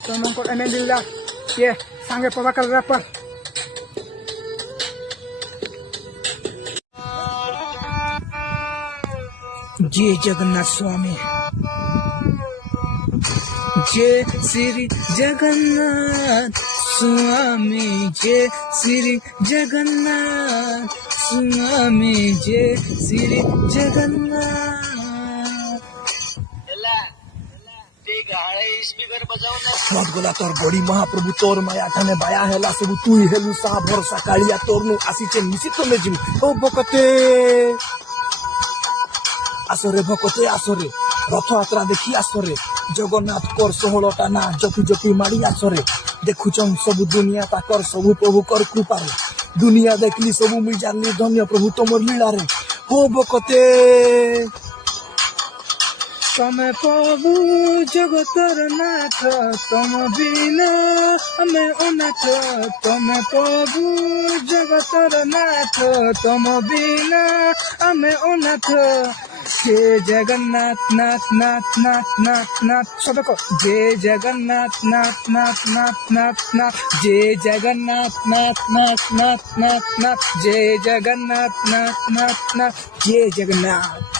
Tumangkot Alhamdulillah. Yeah, sangat pembakar rapper. जय जगन्नाथ स्वामी, जय श्री जगन्नाथ स्वामी, जय श्री जगन्नाथ स्वामी, जय श्री जगन्नाथ। मत गला तोर बड़ी महाप्रभु तोर माया ठाने बाया हेला सब तू ही हेलु सा भरोसा कालिया तोर नु आसीचे निश्चित में जिम ओ बकते আসরে ভকতে আসরে রথযাত্রা দেখি আসরে জগন্নাথ কর 16টা না জপি জপি মাড়ি আসরে দেখুছন সবু দুনিয়া তাকর সবু প্রভু কর কৃপারে দুনিয়া দেখলি সবু মুই জানলি ধন্য প্রভু তোমর লীলারে ও বকতে তুমি প্রভু জগতর নাথ তম বিনা আমি অনাথ তুমি প্রভু জগতর নাথ তম বিনা আমি অনাথ जय जगन्नाथ नाथ नाथ नाथ नाथ नाथ सबको जय जगन्नाथ नाथ नाथ नाथ नाथ नाथ जय जगन्नाथ नाथ नाथ नाथ नाथ नाथ जय जगन्नाथ नाथ नाथ नाथ जय जगन्नाथ।